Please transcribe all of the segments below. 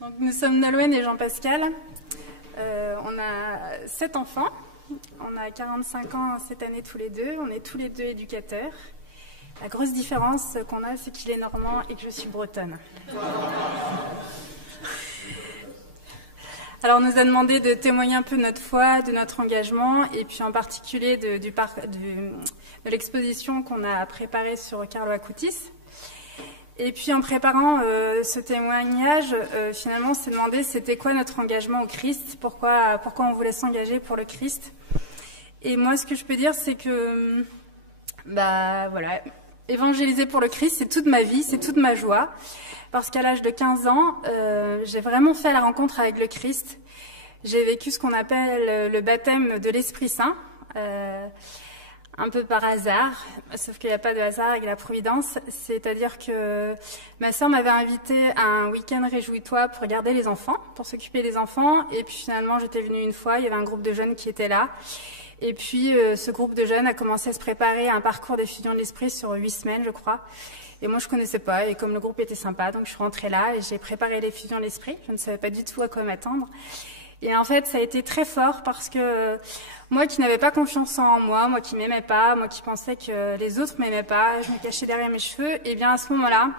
Donc, nous sommes Nolwenn et Jean-Pascal. On a 7 enfants. On a 45 ans cette année tous les deux. On est tous les deux éducateurs. La grosse différence qu'on a, c'est qu'il est normand et que je suis bretonne. Alors, on nous a demandé de témoigner un peu de notre foi, de notre engagement, et puis en particulier de l'exposition qu'on a préparée sur Carlo Acutis. Et puis en préparant ce témoignage, finalement, on s'est demandé c'était quoi notre engagement au Christ, pourquoi on voulait s'engager pour le Christ. Et moi, ce que je peux dire, c'est que, voilà, évangéliser pour le Christ, c'est toute ma vie, c'est toute ma joie. Parce qu'à l'âge de 15 ans, j'ai vraiment fait la rencontre avec le Christ. J'ai vécu ce qu'on appelle le baptême de l'Esprit Saint. Un peu par hasard, sauf qu'il n'y a pas de hasard avec la providence. C'est-à-dire que ma sœur m'avait invité à un week-end réjouis-toi pour garder les enfants, pour s'occuper des enfants. Et puis finalement, j'étais venue une fois, il y avait un groupe de jeunes qui était là. Et puis ce groupe de jeunes a commencé à se préparer à un parcours d'effusion de l'esprit sur 8 semaines, je crois. Et moi, je connaissais pas. Et comme le groupe était sympa, donc je suis rentrée là et j'ai préparé l'effusion de l'esprit. Je ne savais pas du tout à quoi m'attendre. Et en fait, ça a été très fort parce que moi qui n'avais pas confiance en moi, moi qui m'aimais pas, moi qui pensais que les autres m'aimaient pas, je me cachais derrière mes cheveux, et bien à ce moment-là,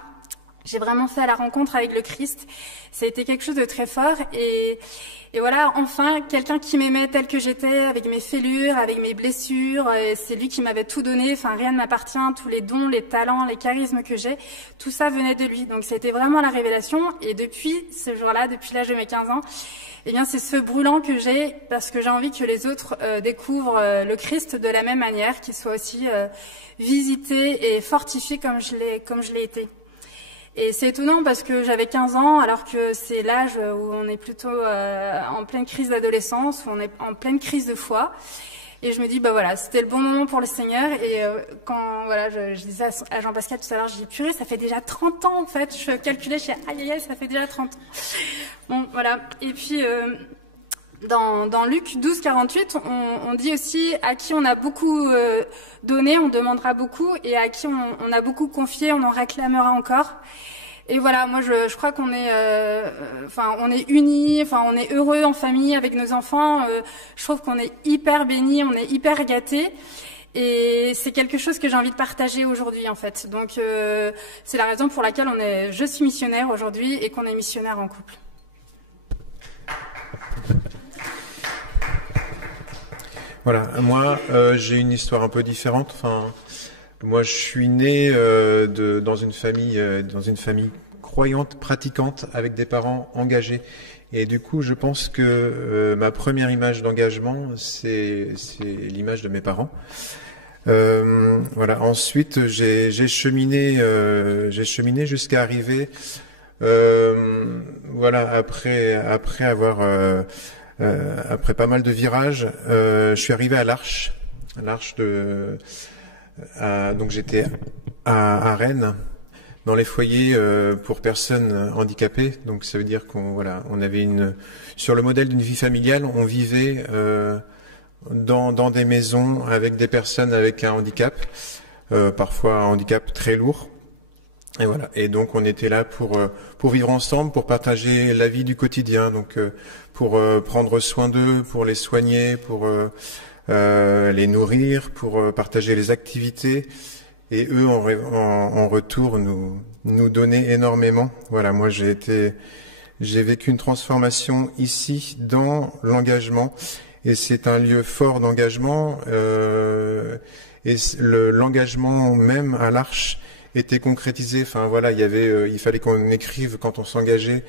j'ai vraiment fait la rencontre avec le Christ. Ça a été quelque chose de très fort et voilà, enfin, quelqu'un qui m'aimait tel que j'étais, avec mes fêlures, avec mes blessures, c'est lui qui m'avait tout donné, enfin rien ne m'appartient, tous les dons, les talents, les charismes que j'ai, tout ça venait de lui. Donc c'était vraiment la révélation et depuis ce jour-là, depuis l'âge de mes 15 ans, eh bien c'est ce feu brûlant que j'ai parce que j'ai envie que les autres découvrent le Christ de la même manière, qu'il soit aussi visité et fortifié comme je l'ai été. Et c'est étonnant parce que j'avais 15 ans alors que c'est l'âge où on est plutôt en pleine crise d'adolescence, où on est en pleine crise de foi. Et je me dis, voilà, c'était le bon moment pour le Seigneur. Et quand voilà, je disais à Jean-Pascal tout à l'heure, je dis, purée, ça fait déjà 30 ans en fait. Je calculais, je disais, aïe, ça fait déjà 30 ans. Bon, voilà. Et puis, dans Luc 12, 48, on dit aussi à qui on a beaucoup donné, on demandera beaucoup, et à qui on a beaucoup confié, on en réclamera encore. Et voilà, moi je crois qu'on est, on est unis, on est heureux en famille avec nos enfants. Je trouve qu'on est hyper bénis, on est hyper gâtés. Et c'est quelque chose que j'ai envie de partager aujourd'hui en fait. Donc c'est la raison pour laquelle je suis missionnaire aujourd'hui et qu'on est missionnaire en couple. Voilà, moi j'ai une histoire un peu différente. Moi je suis né dans une famille croyante, pratiquante, avec des parents engagés. Et du coup, je pense que ma première image d'engagement, c'est l'image de mes parents. Voilà. Ensuite, j'ai cheminé jusqu'à arriver, voilà, après pas mal de virages, je suis arrivé à l'Arche donc j'étais à Rennes, dans les foyers pour personnes handicapées. Donc ça veut dire on avait sur le modèle d'une vie familiale, on vivait dans des maisons avec des personnes avec un handicap, parfois un handicap très lourd. Et voilà. Et donc on était là pour vivre ensemble, pour partager la vie du quotidien, donc pour prendre soin d'eux, pour les soigner, pour les nourrir, pour partager les activités, et eux en retour nous donnaient énormément. Voilà, moi j'ai vécu une transformation ici dans l'engagement, et c'est un lieu fort d'engagement, et l'engagement même à l'Arche était concrétisé. Enfin voilà, il fallait qu'on écrive quand on s'engageait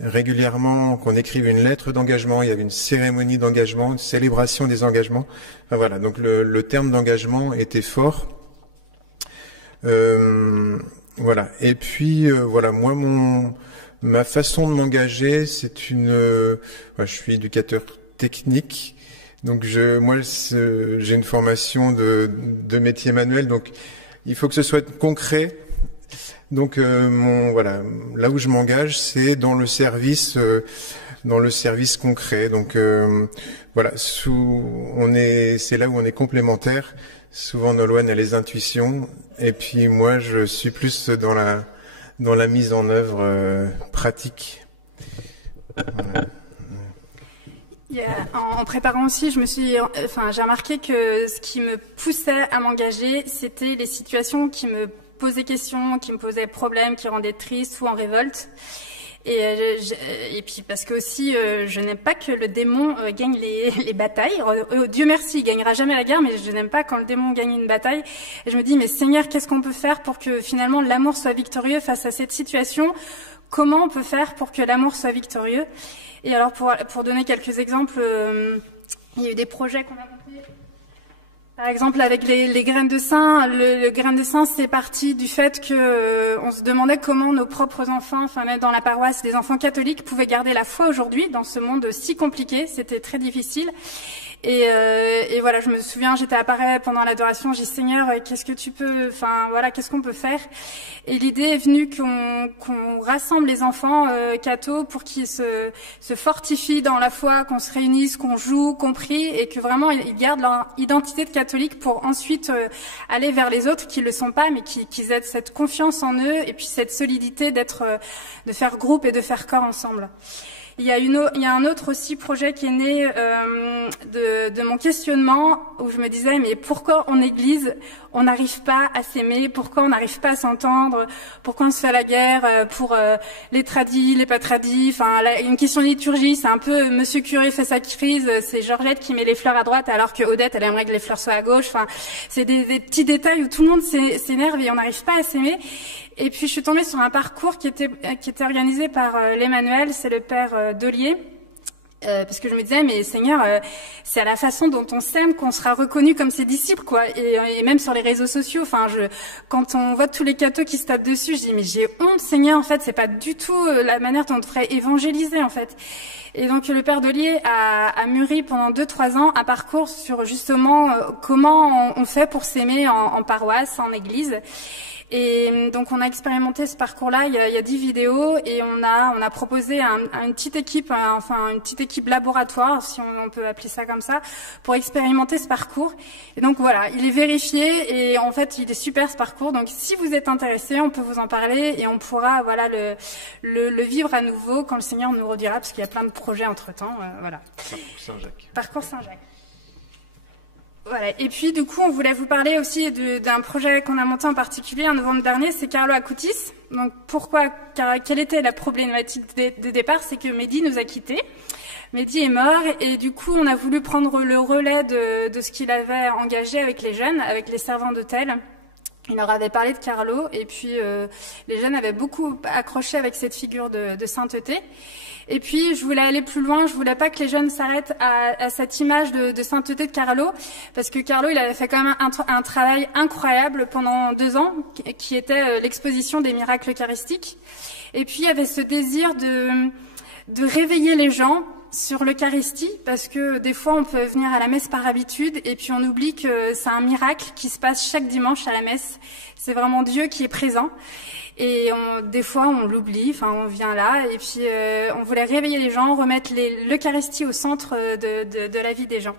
régulièrement, qu'on écrive une lettre d'engagement. Il y avait une cérémonie d'engagement, une célébration des engagements. Enfin voilà, donc le terme d'engagement était fort. Voilà. Et puis voilà, moi ma façon de m'engager, c'est je suis éducateur technique. Donc j'ai une formation de métier manuel, donc il faut que ce soit concret. Donc là où je m'engage, c'est dans le service concret. Donc voilà, c'est là où on est complémentaires. Souvent Nolwenn a les intuitions, et puis moi je suis plus dans la mise en œuvre pratique. En préparant aussi, j'ai remarqué que ce qui me poussait à m'engager, c'était les situations qui me posaient questions, qui me posaient problème, qui rendaient triste ou en révolte. Et puis parce que aussi, je n'aime pas que le démon gagne les batailles. Dieu merci, il gagnera jamais la guerre, mais je n'aime pas quand le démon gagne une bataille. Et je me dis, mais Seigneur, qu'est-ce qu'on peut faire pour que finalement l'amour soit victorieux face à cette situation? Comment on peut faire pour que l'amour soit victorieux? Et alors, pour donner quelques exemples, il y a eu des projets qu'on a montés. Par exemple, avec les graines de saint, le grain de saint, c'est parti du fait que on se demandait comment nos propres enfants, enfin même dans la paroisse, des enfants catholiques pouvaient garder la foi aujourd'hui dans ce monde si compliqué. C'était très difficile. Et voilà, je me souviens, j'étais à Paris pendant l'adoration, j'ai dit Seigneur, qu'est-ce que tu peux, enfin voilà, qu'est-ce qu'on peut faire? Et l'idée est venue qu'on rassemble les enfants cathos pour qu'ils se fortifient dans la foi, qu'on se réunisse, qu'on joue, qu'on prie, et que vraiment ils gardent leur identité de catholique pour ensuite aller vers les autres qui le sont pas, mais qu'ils aient cette confiance en eux et puis cette solidité de faire groupe et de faire corps ensemble. Il y a un autre aussi projet qui est né de mon questionnement où je me disais mais pourquoi en Église on n'arrive pas à s'aimer, pourquoi on n'arrive pas à s'entendre, pourquoi on se fait la guerre pour les tradis, les pas tradis, enfin une question de liturgie, c'est un peu Monsieur Curé fait sa crise, c'est Georgette qui met les fleurs à droite alors que Odette elle aimerait que les fleurs soient à gauche, enfin c'est des petits détails où tout le monde s'énerve et on n'arrive pas à s'aimer. Et puis je suis tombée sur un parcours qui était organisé par l'Emmanuel, c'est le père Dolier, parce que je me disais mais Seigneur, c'est à la façon dont on s'aime qu'on sera reconnu comme ses disciples quoi. Et même sur les réseaux sociaux, enfin quand on voit tous les cathos qui se tapent dessus, je dis mais j'ai honte Seigneur, en fait c'est pas du tout la manière dont on devrait évangéliser en fait. Et donc le père Dolier a mûri pendant 2-3 ans un parcours sur justement comment on fait pour s'aimer en paroisse, en église. Et donc on a expérimenté ce parcours-là, il y a 10 vidéos et on a proposé une petite équipe, une petite équipe laboratoire, si on peut appeler ça comme ça, pour expérimenter ce parcours. Et donc voilà, il est vérifié et en fait il est super ce parcours. Donc si vous êtes intéressés, on peut vous en parler et on pourra voilà le vivre à nouveau quand le Seigneur nous redira, parce qu'il y a plein de projets entre-temps. Voilà. Parcours Saint-Jacques. Parcours Saint-Jacques. Voilà. Et puis, du coup, on voulait vous parler aussi d'un projet qu'on a monté en particulier en novembre dernier, c'est Carlo Acutis. Donc, quelle était la problématique de départ? C'est que Mehdi nous a quittés. Mehdi est mort et du coup, on a voulu prendre le relais de ce qu'il avait engagé avec les jeunes, avec les servants d'hôtel. Il leur avait parlé de Carlo et puis les jeunes avaient beaucoup accroché avec cette figure de sainteté. Et puis, je voulais aller plus loin. Je voulais pas que les jeunes s'arrêtent à cette image de sainteté de Carlo, parce que Carlo, il avait fait quand même un travail incroyable pendant 2 ans, qui était l'exposition des miracles eucharistiques. Et puis, il y avait ce désir de réveiller les gens sur l'Eucharistie, parce que des fois, on peut venir à la messe par habitude, et puis on oublie que c'est un miracle qui se passe chaque dimanche à la messe. C'est vraiment Dieu qui est présent. Et des fois, on l'oublie, enfin, on vient là, et puis on voulait réveiller les gens, remettre l'Eucharistie au centre de la vie des gens.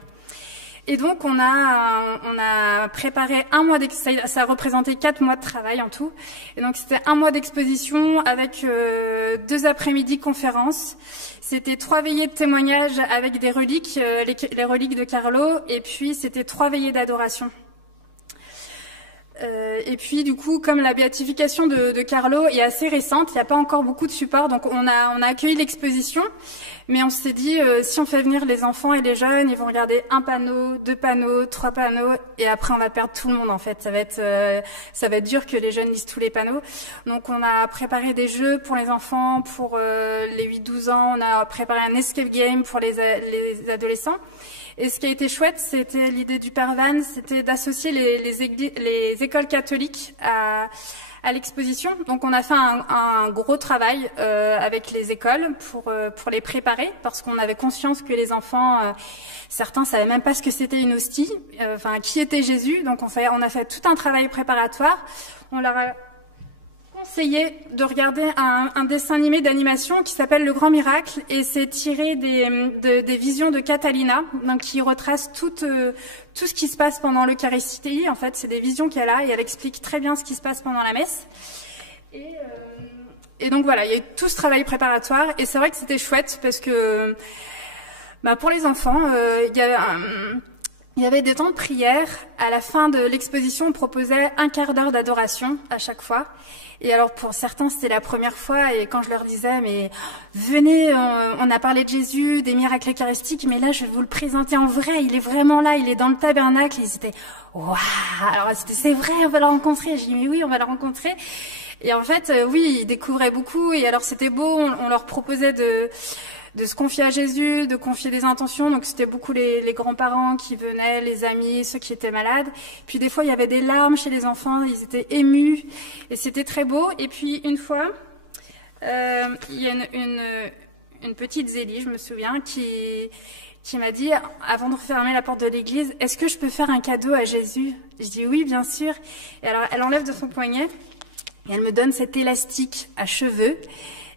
Et donc, on a préparé un mois d'exposition, ça représentait 4 mois de travail en tout. Et donc, c'était 1 mois d'exposition avec 2 après-midi conférences. C'était 3 veillées de témoignages avec des reliques, les reliques de Carlo, et puis c'était 3 veillées d'adoration. Et puis du coup, comme la béatification de Carlo est assez récente, il n'y a pas encore beaucoup de support, donc on a accueilli l'exposition, mais on s'est dit si on fait venir les enfants et les jeunes, ils vont regarder 1 panneau, 2 panneaux, 3 panneaux, et après on va perdre tout le monde en fait. Ça va être dur que les jeunes lisent tous les panneaux. Donc on a préparé des jeux pour les enfants, pour les 8-12 ans, on a préparé un escape game pour les adolescents. Et ce qui a été chouette, c'était l'idée du Père Van, c'était d'associer les écoles catholiques à l'exposition. Donc on a fait un gros travail avec les écoles pour les préparer, parce qu'on avait conscience que les enfants, certains savaient même pas ce que c'était une hostie, qui était Jésus. Donc on a fait tout un travail préparatoire. On leur a conseillé de regarder un dessin animé d'animation qui s'appelle Le Grand Miracle, et c'est tiré des visions de Catalina, donc qui retrace tout ce qui se passe pendant l'Eucharistie. En fait, c'est des visions qu'elle a et elle explique très bien ce qui se passe pendant la messe. Et Et donc voilà, il y a eu tout ce travail préparatoire et c'est vrai que c'était chouette parce que pour les enfants, il y avait des temps de prière. À la fin de l'exposition, on proposait un quart d'heure d'adoration à chaque fois. Et alors pour certains, c'était la première fois. Et quand je leur disais, mais venez, on a parlé de Jésus, des miracles eucharistiques, mais là, je vais vous le présenter en vrai. Il est vraiment là, il est dans le tabernacle. Ils étaient, waouh. Alors c'est vrai, on va le rencontrer. J'ai dit, mais oui, on va le rencontrer. Et en fait, oui, ils découvraient beaucoup. Et alors c'était beau. On leur proposait de se confier à Jésus, de confier des intentions. Donc c'était beaucoup les grands-parents qui venaient, les amis, ceux qui étaient malades. Puis des fois, il y avait des larmes chez les enfants, ils étaient émus et c'était très beau. Et puis une fois, il y a une petite Zélie, je me souviens, qui m'a dit, avant de refermer la porte de l'église, est-ce que je peux faire un cadeau à Jésus? Je dis oui, bien sûr. Et alors elle enlève de son poignet et elle me donne cet élastique à cheveux.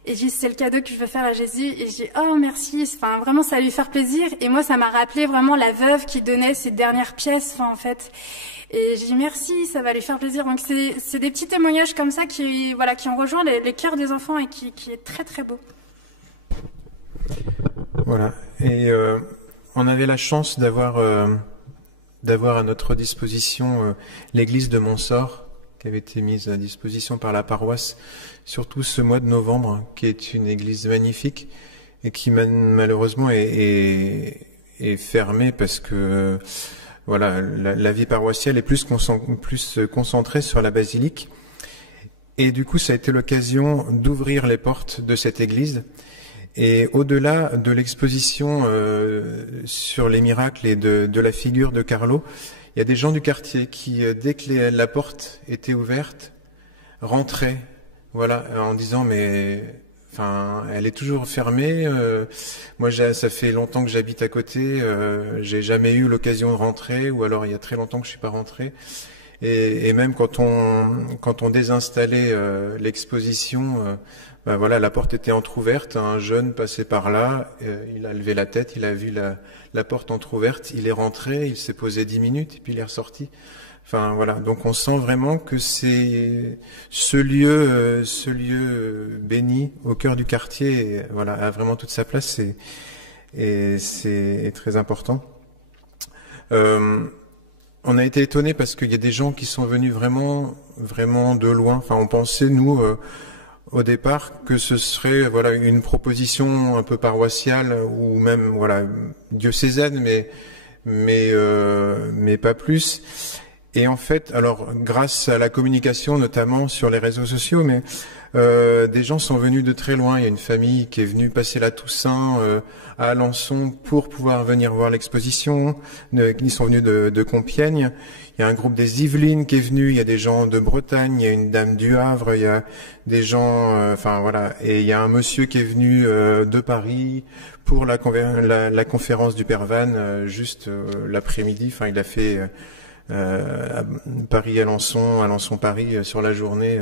Et je dis, c'est le cadeau que je veux faire à Jésus. Et je dis, oh, merci. Enfin, vraiment, ça va lui faire plaisir. Et moi, ça m'a rappelé vraiment la veuve qui donnait ses dernières pièces, en fait. Et je dis, merci, ça va lui faire plaisir. Donc, c'est des petits témoignages comme ça qui ont rejoint les cœurs des enfants et qui est très, très beau. Voilà. Et on avait la chance d'avoir à notre disposition l'église de Montsort, qui avait été mise à disposition par la paroisse, surtout ce mois de novembre, qui est une église magnifique et qui malheureusement est fermée parce que voilà, la vie paroissiale est plus concentrée sur la basilique. Et du coup, ça a été l'occasion d'ouvrir les portes de cette église. Et au-delà de l'exposition sur les miracles et de la figure de Carlo, il y a des gens du quartier qui, dès que la porte était ouverte, rentraient, voilà, en disant mais, enfin, elle est toujours fermée. Moi, ça fait longtemps que j'habite à côté. J'ai jamais eu l'occasion de rentrer, ou alors il y a très longtemps que je suis pas rentré. Et même quand on désinstallait l'exposition, voilà, la porte était entrouverte. Un jeune passait par là, il a levé la tête, il a vu la porte entrouverte, il est rentré, il s'est posé 10 minutes et puis il est ressorti. Enfin voilà, donc on sent vraiment que c'est ce lieu béni au cœur du quartier, et, voilà, a vraiment toute sa place et c'est très important. On a été étonnés parce qu'il y a des gens qui sont venus vraiment de loin. Enfin, on pensait nous au départ que ce serait voilà une proposition un peu paroissiale ou même voilà diocésaine, mais pas plus. Et en fait, alors grâce à la communication, notamment sur les réseaux sociaux, mais des gens sont venus de très loin. Il y a une famille qui est venue passer la Toussaint à Alençon pour pouvoir venir voir l'exposition. Ils sont venus de Compiègne. Il y a un groupe des Yvelines qui est venu. Il y a des gens de Bretagne. Il y a une dame du Havre. Il y a des gens, enfin voilà. Et il y a un monsieur qui est venu de Paris pour la conférence du Père Van juste l'après-midi. Enfin, il a fait Paris-Alençon, Alençon-Paris sur la journée,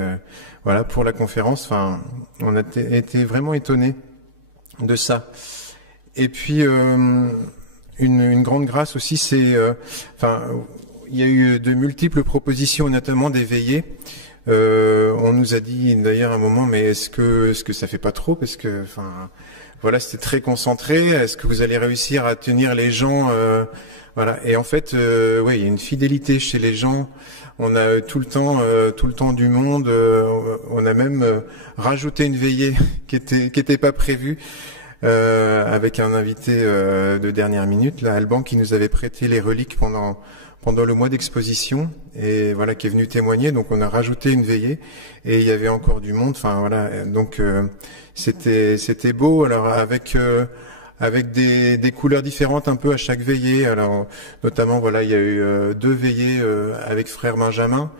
voilà, pour la conférence. Enfin, on a été vraiment étonnés de ça. Et puis, une grande grâce aussi, c'est, enfin, il y a eu de multiples propositions, notamment des veillées. On nous a dit d'ailleurs à un moment, mais est-ce que ça fait pas trop, parce que, enfin, voilà, c'était très concentré. Est-ce que vous allez réussir à tenir les gens voilà. Et en fait, ouais, il y a une fidélité chez les gens. On a tout le temps du monde. On a même rajouté une veillée qui était pas prévue, avec un invité de dernière minute, là, Alban, qui nous avait prêté les reliques pendant le mois d'exposition, et voilà, qui est venu témoigner. Donc on a rajouté une veillée et il y avait encore du monde. Enfin voilà, donc c'était beau. Alors avec des couleurs différentes un peu à chaque veillée. Alors notamment voilà, il y a eu 2 veillées avec frère Benjamin,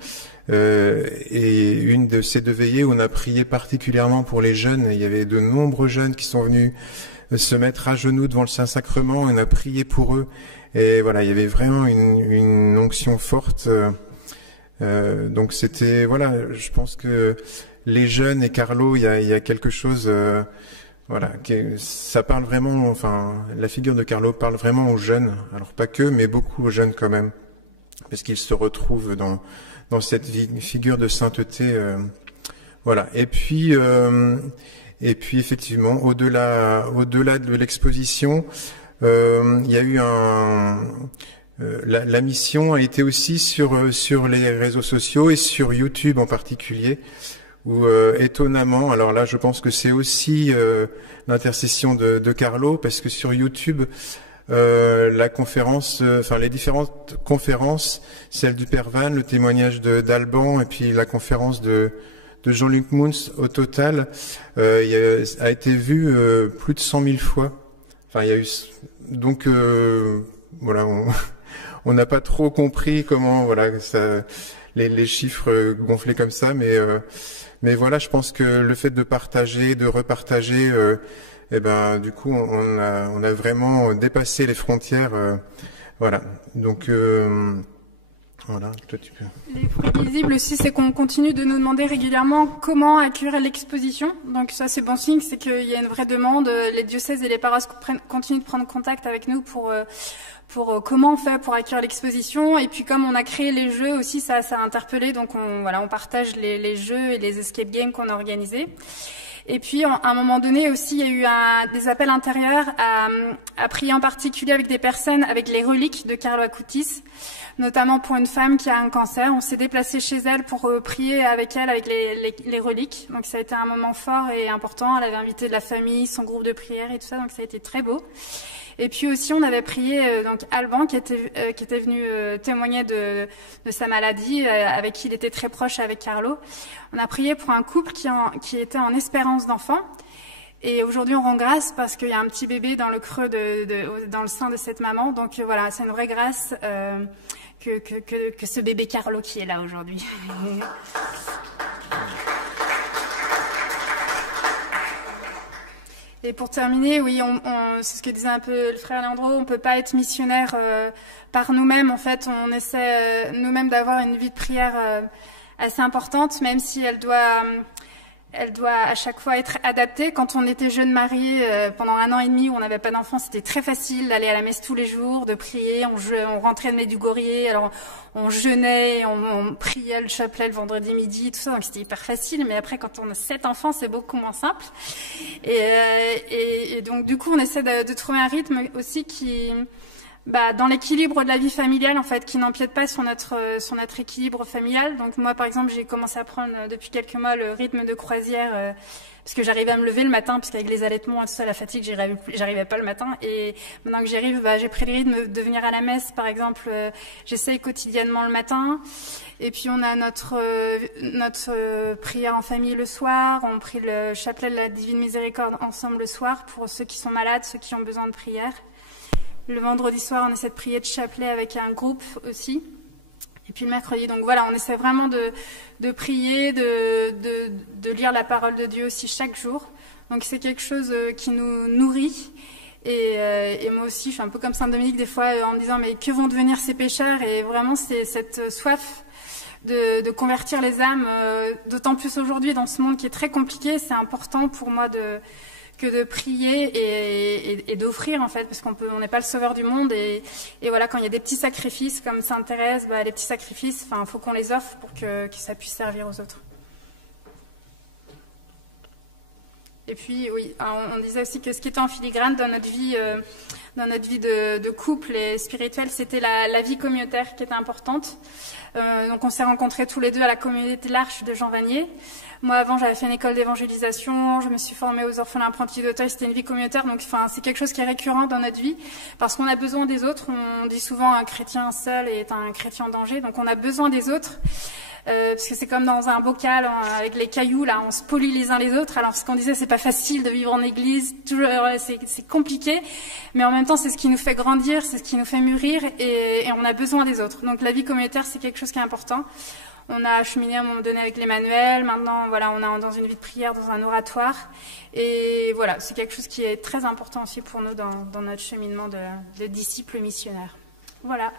et une de ces 2 veillées où on a prié particulièrement pour les jeunes. Il y avait de nombreux jeunes qui sont venus se mettre à genoux devant le Saint-Sacrement. On a prié pour eux, et voilà, il y avait vraiment une onction forte. Donc c'était, voilà, je pense que les jeunes et Carlo, il y a quelque chose, voilà, ça parle vraiment, enfin, la figure de Carlo parle vraiment aux jeunes. Alors pas que, mais beaucoup aux jeunes quand même, parce qu'ils se retrouvent dans cette figure de sainteté, Voilà. Et puis effectivement, au-delà de l'exposition, il y a eu la mission a été aussi sur les réseaux sociaux et sur YouTube en particulier, où étonnamment, alors là, je pense que c'est aussi l'intercession de Carlo, parce que sur YouTube, la conférence, les différentes conférences, celle du Père Van, le témoignage d'Alban, et puis la conférence de Jean-Luc Mouns, au total, a été vue plus de 100 000 fois. Enfin, il y a eu donc voilà, on n'a pas trop compris comment voilà ça, les chiffres gonflés comme ça, mais voilà, je pense que le fait de partager, de repartager, et ben du coup on a vraiment dépassé les frontières, voilà. Donc voilà, toi tu peux. Les fruits visibles aussi, c'est qu'on continue de nous demander régulièrement comment accueillir l'exposition. Donc ça, c'est bon signe, c'est qu'il y a une vraie demande. Les diocèses et les paroisses continuent de prendre contact avec nous pour comment on fait pour accueillir l'exposition. Et puis comme on a créé les jeux aussi, ça a interpellé. Donc on partage les jeux et les escape games qu'on a organisés. Et puis, à un moment donné aussi, il y a eu des appels intérieurs à prier en particulier avec des personnes avec les reliques de Carlo Acutis, notamment pour une femme qui a un cancer. On s'est déplacé chez elle pour prier avec elle avec les reliques. Donc ça a été un moment fort et important. Elle avait invité de la famille, son groupe de prière et tout ça, donc ça a été très beau. Et puis aussi, on avait prié donc Alban qui était venu témoigner de sa maladie, avec qui il était très proche avec Carlo. On a prié pour un couple qui était en espérance d'enfant. Et aujourd'hui, on rend grâce parce qu'il y a un petit bébé dans le creux dans le sein de cette maman. Donc voilà, c'est une vraie grâce que ce bébé Carlo qui est là aujourd'hui. Et pour terminer, oui, c'est ce que disait un peu le frère Leandro, on ne peut pas être missionnaire par nous-mêmes. En fait, on essaie nous-mêmes d'avoir une vie de prière assez importante, même si elle doit à chaque fois être adaptée. Quand on était jeune marié, pendant 1 an et demi où on n'avait pas d'enfant, c'était très facile d'aller à la messe tous les jours, de prier. On rentrait de Medjugorje, alors on jeûnait, on priait le chapelet le vendredi midi, tout ça, donc c'était hyper facile. Mais après, quand on a 7 enfants, c'est beaucoup moins simple. Et donc, du coup, on essaie de trouver un rythme aussi qui... dans l'équilibre de la vie familiale, en fait, qui n'empiète pas sur notre équilibre familial. Donc moi, par exemple, j'ai commencé à prendre depuis quelques mois le rythme de croisière parce que j'arrivais à me lever le matin, parce qu'avec les allaitements et tout ça, la fatigue, j'arrivais pas le matin. Et maintenant que j'y arrive, j'ai pris le rythme de venir à la messe, par exemple. J'essaye quotidiennement le matin. Et puis on a notre prière en famille le soir. On prie le chapelet de la Divine Miséricorde ensemble le soir pour ceux qui sont malades, ceux qui ont besoin de prière. Le vendredi soir, on essaie de prier de chapelet avec un groupe aussi. Et puis le mercredi, donc voilà, on essaie vraiment de prier, de lire la parole de Dieu aussi chaque jour. Donc c'est quelque chose qui nous nourrit. Et moi aussi, je suis un peu comme Saint Dominique des fois en me disant mais que vont devenir ces pécheurs? Et vraiment, c'est cette soif de convertir les âmes, d'autant plus aujourd'hui dans ce monde qui est très compliqué. C'est important pour moi que de prier et d'offrir, en fait, parce on n'est pas le sauveur du monde. Et voilà, quand il y a des petits sacrifices comme Sainte Thérèse, les petits sacrifices, il faut qu'on les offre pour que ça puisse servir aux autres. Et puis, oui, on disait aussi que ce qui était en filigrane dans notre vie de couple et spirituelle, c'était la vie communautaire qui était importante. Donc, on s'est rencontrés tous les deux à la communauté de l'Arche de Jean Vanier. Moi, avant, j'avais fait une école d'évangélisation, je me suis formée aux orphelins apprentis d'Auteuil, c'était une vie communautaire. Donc, c'est quelque chose qui est récurrent dans notre vie, parce qu'on a besoin des autres. On dit souvent un chrétien seul est un chrétien en danger, donc on a besoin des autres. Parce que c'est comme dans un bocal avec les cailloux, là, on se polie les uns les autres. Alors, ce qu'on disait, c'est pas facile de vivre en église, c'est compliqué, mais en même temps, c'est ce qui nous fait grandir, c'est ce qui nous fait mûrir, et on a besoin des autres. Donc, la vie communautaire, c'est quelque chose qui est important. On a cheminé à un moment donné avec l'Emmanuel. Maintenant, voilà, on est dans une vie de prière, dans un oratoire. Et voilà, c'est quelque chose qui est très important aussi pour nous dans notre cheminement de disciples missionnaires. Voilà.